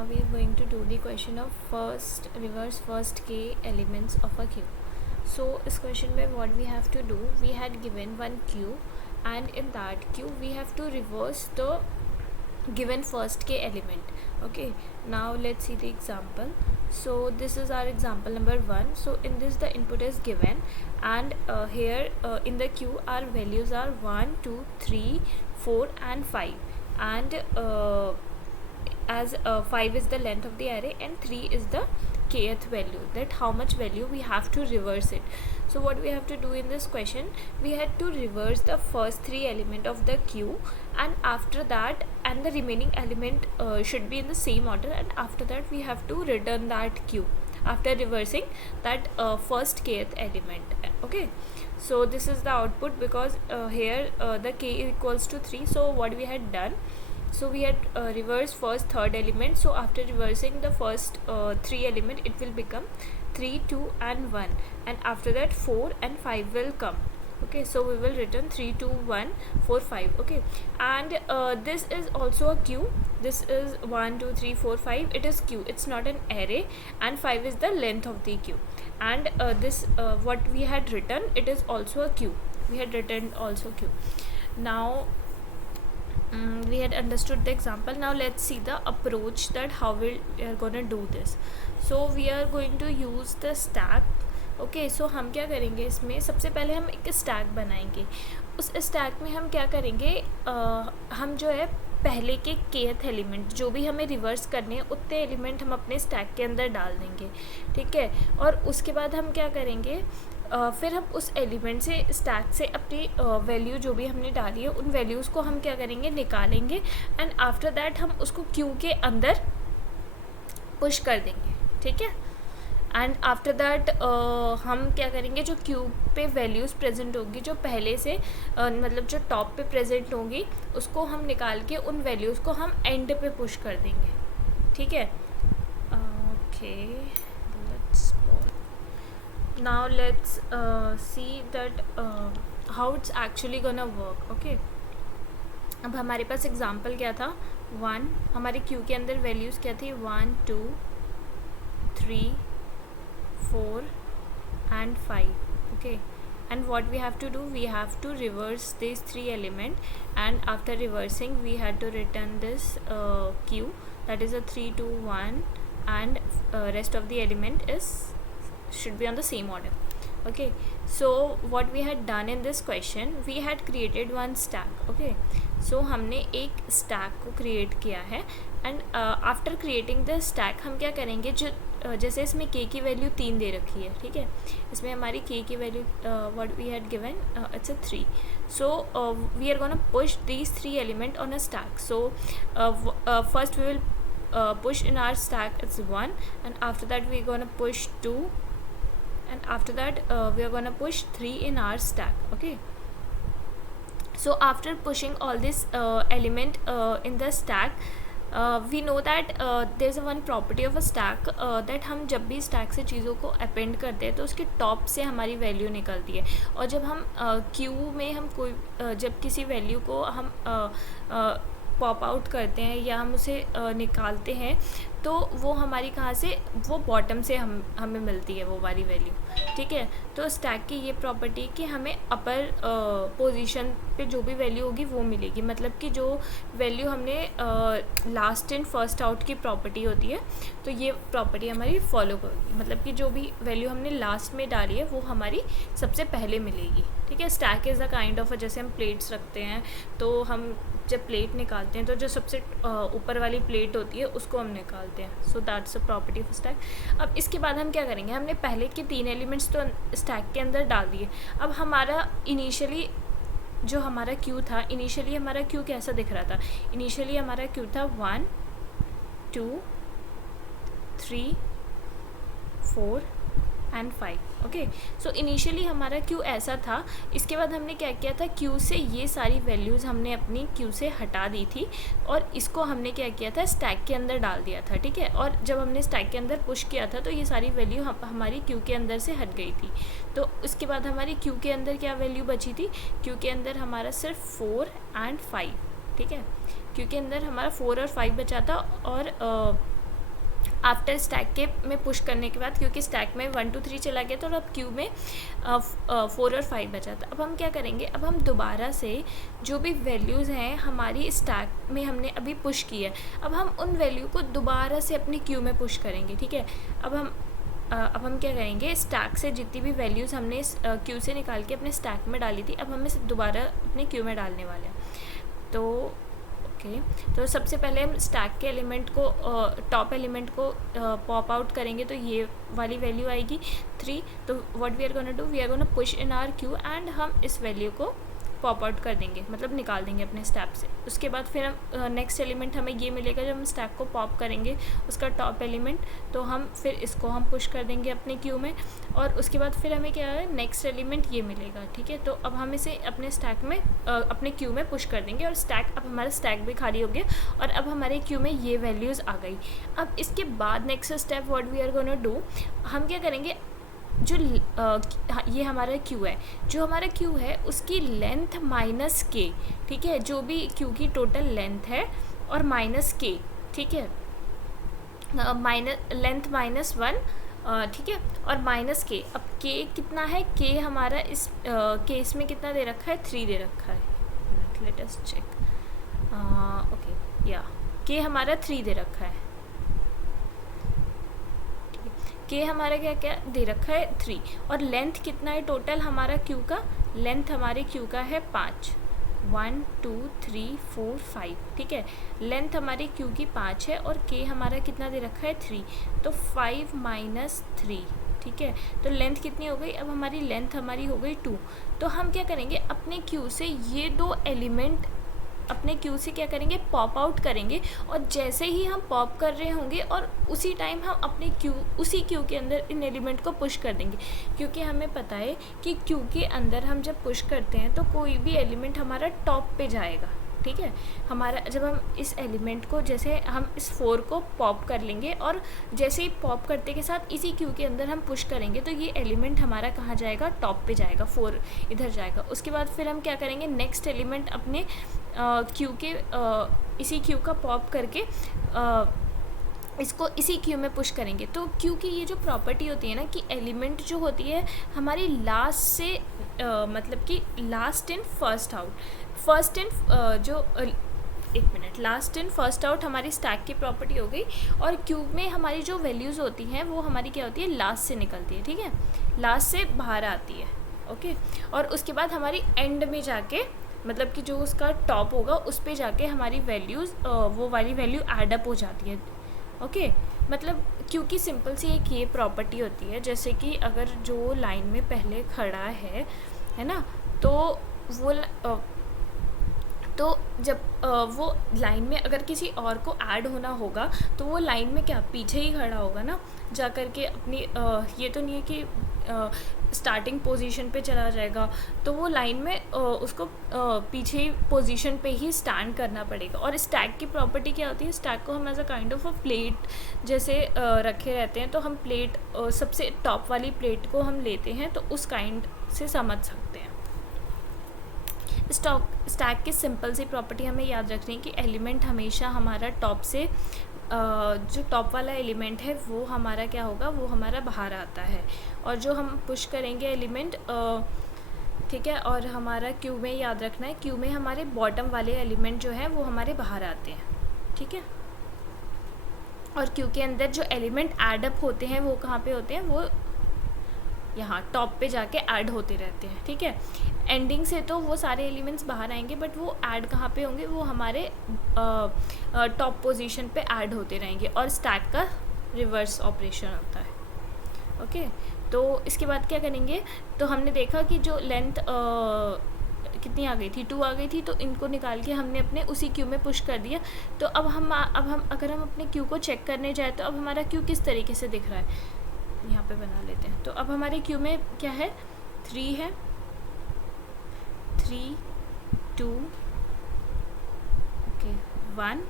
now we are going to do the question of reverse first k elements of a queue. So इस question में what we have to do, we had given one queue and in that queue we have to reverse the given first k element. Okay, now let's see the example. So this is our example number 1. So in this the input is given and here in the queue our values are 1, 2, 3, 4 and 5 and as 5 is the length of the array and 3 is the kth value, that how much value we have to reverse it. So what we have to do in this question, we had to reverse the first 3 element of the queue and after that and the remaining element should be in the same order, and after that we have to return that queue after reversing that first kth element. Okay, so this is the output because here the k equals to 3. So what we had done, so we had reversed first third element. So after reversing the first 3 element, it will become 3, 2 and 1, and after that 4 and 5 will come. Okay, so we will return 3, 2, 1, 4, 5. Okay, and this is also a queue. This is 1, 2, 3, 4, 5. It is queue, it's not an array, and 5 is the length of the queue. And this what we had written, it is also a queue. We had written also queue. Now we had understood the example. Now let's see the approach, that how we are gonna do this. So we are going to use the stack. Okay, so हम क्या करेंगे, इसमें सबसे पहले हम एक stack बनाएंगे. उस स्टैक में हम क्या करेंगे, हम जो है पहले के kth एलिमेंट जो भी हमें रिवर्स करने हैं उतने एलिमेंट हम अपने स्टैक के अंदर डाल देंगे. ठीक है, और उसके बाद हम क्या करेंगे, फिर हम उस एलिमेंट से स्टैक से अपनी वैल्यू जो भी हमने डाली है उन वैल्यूज़ को हम क्या करेंगे, निकालेंगे एंड आफ्टर दैट हम उसको क्यू के अंदर पुश कर देंगे. ठीक है, एंड आफ्टर दैट हम क्या करेंगे, जो क्यू पे वैल्यूज़ प्रेजेंट होगी जो पहले से मतलब जो टॉप पे प्रेजेंट होंगी उसको हम निकाल के उन वैल्यूज़ को हम एंड पे पुश कर देंगे. ठीक है, okay, let's now let's see that how it's actually gonna work. Okay, अब हमारे पास एग्जांपल क्या था, 1, हमारे क्यू के अंदर वैल्यूज़ क्या थी, 1, 2, 3, 4 and 5. Okay, and what we have to do, we have to reverse these 3 element and after reversing we had to return this queue, that is a 3, 2, 1 and rest of the element should be on the same order. Okay, so what we had done in this question, we had created one stack. Okay, so हमने एक stack को create किया है and after creating the stack हम क्या करेंगे, जो जैसे इसमें k की वैल्यू 3 दे रखी है. ठीक है, इसमें हमारी k की value what we had given it's a 3. So we are gonna push these 3 element on a stack. So first we will push in our stack it's 1 and after that we are gonna push 2 and after that we are gonna push 3 in our stack. Okay, so after pushing all this element in the stack, we know that there's a one property of a stack that हम जब भी stack से चीज़ों को append करते हैं तो उसके top से हमारी value निकलती है, और जब हम queue में हम कोई जब किसी value को हम पॉप आउट करते हैं या हम उसे निकालते हैं तो वो हमारी कहाँ से, वो बॉटम से हमें मिलती है वो वाली वैल्यू. ठीक है, तो स्टैक की ये प्रॉपर्टी कि हमें अपर पोजीशन पे जो भी वैल्यू होगी वो मिलेगी, मतलब कि जो वैल्यू हमने लास्ट इन फर्स्ट आउट की प्रॉपर्टी होती है तो ये प्रॉपर्टी हमारी फॉलो करेगी, मतलब कि जो भी वैल्यू हमने लास्ट में डाली है वो हमारी सबसे पहले मिलेगी. ठीक है, stack is a kind of, जैसे हम प्लेट्स रखते हैं तो हम जब प्लेट निकालते हैं तो जो सबसे ऊपर वाली प्लेट होती है उसको हम निकालते हैं. So that's a property of stack. अब इसके बाद हम क्या करेंगे, हमने पहले के 3 एलिमेंट्स तो स्टैक के अंदर डाल दिए. अब हमारा इनिशियली जो हमारा क्यू था, इनिशियली हमारा क्यू कैसा दिख रहा था, इनिशियली हमारा क्यू था 1, 2, 3, 4 एंड 5. ओके, सो इनिशियली हमारा क्यू ऐसा था. इसके बाद हमने क्या किया था, क्यू से ये सारी वैल्यूज़ हमने अपनी क्यू से हटा दी थी और इसको हमने क्या किया था, स्टैक के अंदर डाल दिया था. ठीक है, और जब हमने स्टैक के अंदर पुश किया था तो ये सारी वैल्यू हमारी क्यू के अंदर से हट गई थी. तो उसके बाद हमारी क्यू के अंदर क्या वैल्यू बची थी, क्यू के अंदर हमारा सिर्फ 4 एंड 5. ठीक है, क्यू के अंदर हमारा 4 और 5 बचा था और आफ्टर स्टैक के में पुश करने के बाद, क्योंकि स्टैक में 1 2 3 चला गया तो अब क्यू में 4 और 5 बचा था। अब हम क्या करेंगे, अब हम दोबारा से जो भी वैल्यूज़ हैं हमारी स्टैक में हमने अभी पुश की है, अब हम उन वैल्यू को दोबारा से अपनी क्यू में पुश करेंगे। ठीक है, अब हम क्या करेंगे, स्टैक से जितनी भी वैल्यूज़ हमने क्यू से निकाल के अपने स्टैक में डाली थी, अब हमें दोबारा अपने क्यू में डालने वाले हैं। तो तो सबसे पहले हम स्टैक के एलिमेंट को, टॉप एलिमेंट को पॉप आउट करेंगे, तो ये वाली वैल्यू आएगी 3। तो what we are gonna do, we are gonna push in our queue and हम इस वैल्यू को पॉप आउट कर देंगे, मतलब निकाल देंगे अपने स्टैक से। उसके बाद फिर हम नेक्स्ट एलिमेंट हमें ये मिलेगा जब हम स्टैक को पॉप करेंगे, उसका टॉप एलिमेंट, तो हम फिर इसको हम पुश कर देंगे अपने क्यू में, और उसके बाद फिर हमें क्या है, नेक्स्ट एलिमेंट ये मिलेगा। ठीक है, तो अब हम इसे अपने स्टैक में अपने क्यू में पुश कर देंगे, और स्टैक, अब हमारा स्टैक भी खाली हो गया और अब हमारे क्यू में ये वैल्यूज़ आ गई। अब इसके बाद next step what we are gonna do, हम क्या करेंगे, जो ये हमारा क्यू है, जो हमारा क्यू है उसकी लेंथ माइनस के, ठीक है, जो भी क्यू की टोटल लेंथ है और माइनस के, ठीक है, लेंथ -1, ठीक है, और माइनस के। अब के कितना है, के हमारा इस केस में कितना दे रखा है, 3 दे रखा है। लेट अस चेक, ओके, या के हमारा 3 दे रखा है, के हमारा क्या क्या दे रखा है, 3, और लेंथ कितना है टोटल हमारा क्यू का, लेंथ हमारे क्यू का है 5, 1 2 3 4 5, ठीक है, लेंथ हमारी क्यू की 5 है और के हमारा कितना दे रखा है, 3, तो 5 - 3, ठीक है, तो लेंथ कितनी हो गई, अब हमारी लेंथ हमारी हो गई 2। तो हम क्या करेंगे, अपने क्यू से ये 2 एलिमेंट अपने क्यू से क्या करेंगे, पॉप आउट करेंगे, और जैसे ही हम पॉप कर रहे होंगे और उसी टाइम हम अपने क्यू, उसी क्यू के अंदर इन एलिमेंट को पुश कर देंगे, क्योंकि हमें पता है कि क्यू के अंदर हम जब पुश करते हैं तो कोई भी एलिमेंट हमारा टॉप पे जाएगा। ठीक है, हमारा जब हम इस एलिमेंट को, जैसे हम इस 4 को पॉप कर लेंगे और जैसे ही पॉप करते के साथ इसी क्यू के अंदर हम पुश करेंगे तो ये एलिमेंट हमारा कहाँ जाएगा, टॉप पे जाएगा, 4 इधर जाएगा। उसके बाद फिर हम क्या करेंगे, नेक्स्ट एलिमेंट अपने क्यू के इसी क्यू का पॉप करके इसको इसी क्यू में पुश करेंगे। तो क्यू की ये जो प्रॉपर्टी होती है ना, कि एलिमेंट जो होती है हमारी लास्ट से मतलब कि last in first out, first in एक minute, last in first out हमारी स्टैक की प्रॉपर्टी हो गई, और क्यू में हमारी जो वैल्यूज़ होती हैं वो हमारी क्या होती है, लास्ट से निकलती है। ठीक है, लास्ट से बाहर आती है, ओके, और उसके बाद हमारी एंड में जाके, मतलब कि जो उसका टॉप होगा उस पे जाके हमारी वैल्यूज़ वो वाली वैल्यू एड अप हो जाती है। ओके, मतलब क्योंकि सिंपल सी एक ये प्रॉपर्टी होती है, जैसे कि अगर जो लाइन में पहले खड़ा है ना, तो वो तो जब वो लाइन में अगर किसी और को ऐड होना होगा तो वो लाइन में क्या पीछे ही खड़ा होगा ना, जा कर के अपनी ये तो नहीं है कि स्टार्टिंग पोजीशन पे चला जाएगा, तो वो लाइन में उसको पीछे ही पोजीशन पे ही स्टैंड करना पड़ेगा। और स्टैक की प्रॉपर्टी क्या होती है, स्टैक को हम as a kind of a plate जैसे रखे रहते हैं, तो हम प्लेट सबसे टॉप वाली प्लेट को हम लेते हैं, तो उस काइंड से समझ सकते हैं। स्टैक की सिंपल सी प्रॉपर्टी हमें याद रखनी है कि एलिमेंट हमेशा हमारा टॉप से जो टॉप वाला एलिमेंट है वो हमारा क्या होगा, वो हमारा बाहर आता है, और जो हम पुश करेंगे एलिमेंट, ठीक है, और हमारा क्यू में याद रखना है, क्यू में हमारे बॉटम वाले एलिमेंट जो हैं वो हमारे बाहर आते हैं। ठीक है, और क्यू के अंदर जो एलिमेंट ऐड अप होते हैं वो कहाँ पे होते हैं, वो यहाँ टॉप पे जाके ऐड होते रहते हैं। ठीक है, एंडिंग से तो वो सारे एलिमेंट्स बाहर आएंगे, बट वो ऐड कहाँ पे होंगे, वो हमारे टॉप पोजीशन पे ऐड होते रहेंगे, और स्टैक का रिवर्स ऑपरेशन होता है। ओके, तो इसके बाद क्या करेंगे, तो हमने देखा कि जो लेंथ कितनी आ गई थी, 2 आ गई थी, तो इनको निकाल के हमने अपने उसी क्यू में पुश कर दिया। तो अब हम अगर हम अपने क्यू को चेक करने जाए तो अब हमारा क्यू किस तरीके से दिख रहा है, यहाँ पे बना लेते हैं। तो अब हमारे क्यू में क्या है, 3 है, 3 2 ओके 1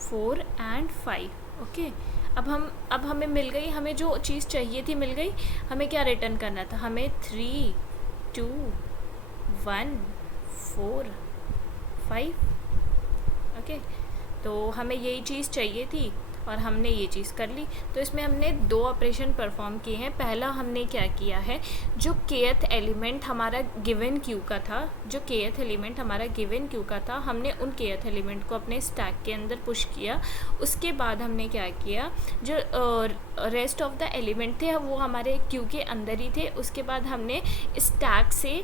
4 एंड 5। ओके, अब हमें मिल गई, हमें जो चीज़ चाहिए थी मिल गई। हमें क्या रिटर्न करना था, हमें 3 2 1 4 5। ओके, तो हमें यही चीज़ चाहिए थी, और हमने ये चीज़ कर ली। तो इसमें हमने 2 ऑपरेशन परफॉर्म किए हैं। पहला हमने क्या किया है, जो kth एलिमेंट हमारा गिवन क्यू का था, जो kth एलिमेंट हमारा गिवन क्यू का था, हमने उन kth एलिमेंट को अपने स्टैक के अंदर पुश किया। उसके बाद हमने क्या किया, जो रेस्ट ऑफ द एलिमेंट थे वो हमारे क्यू के अंदर ही थे। उसके बाद हमने स्टैक से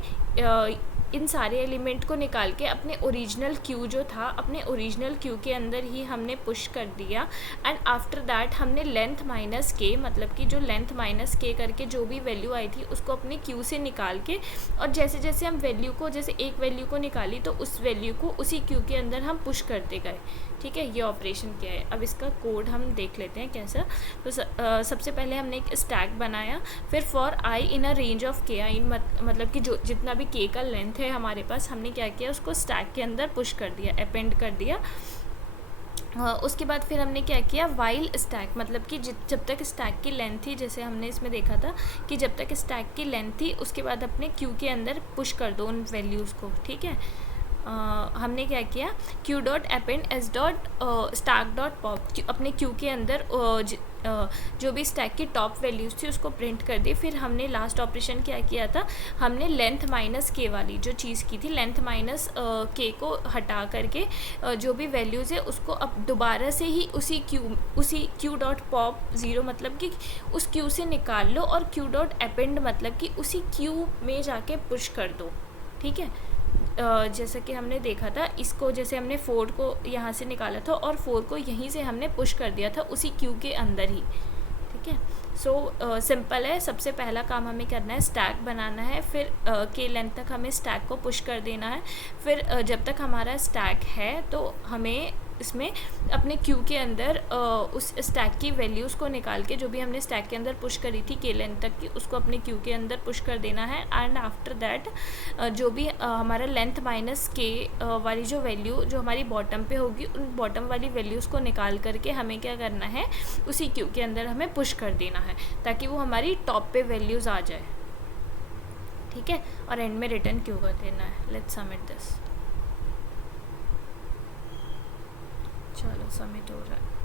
इन सारे एलिमेंट को निकाल के अपने ओरिजिनल क्यू जो था, अपने ओरिजिनल क्यू के अंदर ही हमने पुश कर दिया। एंड आफ्टर दैट हमने लेंथ माइनस के, मतलब कि जो लेंथ माइनस के करके जो भी वैल्यू आई थी उसको अपने क्यू से निकाल के, और जैसे जैसे हम वैल्यू को, जैसे एक वैल्यू को निकाली तो उस वैल्यू को उसी क्यू के अंदर हम पुश करते गए। ठीक है, ये ऑपरेशन क्या है। अब इसका कोड हम देख लेते हैं कैसा। तो सबसे पहले हमने एक स्टैक बनाया, फिर for I in a range of के आई, मतलब कि जो जितना भी के का लेंथ है हमारे पास, हमने क्या किया, उसको स्टैक के अंदर पुश कर दिया, अपेंड कर दिया। उसके बाद फिर हमने क्या किया, वाइल स्टैक, मतलब कि जब तक स्टैक की लेंथ थी, जैसे हमने इसमें देखा था कि जब तक स्टैक की लेंथ थी उसके बाद अपने क्यू के अंदर पुश कर दो उन वैल्यूज़ को। ठीक है, हमने क्या किया, Q dot append S dot stack dot pop, अपने क्यू के अंदर जो भी स्टैक की टॉप वैल्यूज़ थी उसको प्रिंट कर दी। फिर हमने लास्ट ऑपरेशन क्या किया था, हमने लेंथ माइनस के वाली जो चीज़ की थी, लेंथ माइनस के को हटा करके जो भी वैल्यूज़ है उसको अब दोबारा से ही उसी क्यू डॉट पॉप 0 मतलब कि उस क्यू से निकाल लो, और क्यू डॉट अपेंड मतलब कि उसी क्यू में जाके पुश कर दो। ठीक है, जैसा कि हमने देखा था, इसको जैसे हमने 4 को यहाँ से निकाला था और 4 को यहीं से हमने पुश कर दिया था उसी क्यू के अंदर ही। ठीक है, सो सिंपल है। सबसे पहला काम हमें करना है, स्टैक बनाना है, फिर के लेंथ तक हमें स्टैक को पुश कर देना है। फिर जब तक हमारा स्टैक है तो हमें इसमें अपने क्यू के अंदर उस स्टैक की वैल्यूज़ को निकाल के, जो भी हमने स्टैक के अंदर पुश करी थी के लेंथ तक की, उसको अपने क्यू के अंदर पुश कर देना है। एंड आफ्टर दैट जो भी हमारा लेंथ माइनस के वाली जो वैल्यू जो हमारी बॉटम पे होगी, उन बॉटम वाली वैल्यूज़ को निकाल करके हमें क्या करना है, उसी क्यू के अंदर हमें पुश कर देना है ताकि वो हमारी टॉप पे वैल्यूज़ आ जाए। ठीक है, और एंड में रिटर्न क्यू कर देना है। Let's submit this. चलो सबमिट हो रहा है।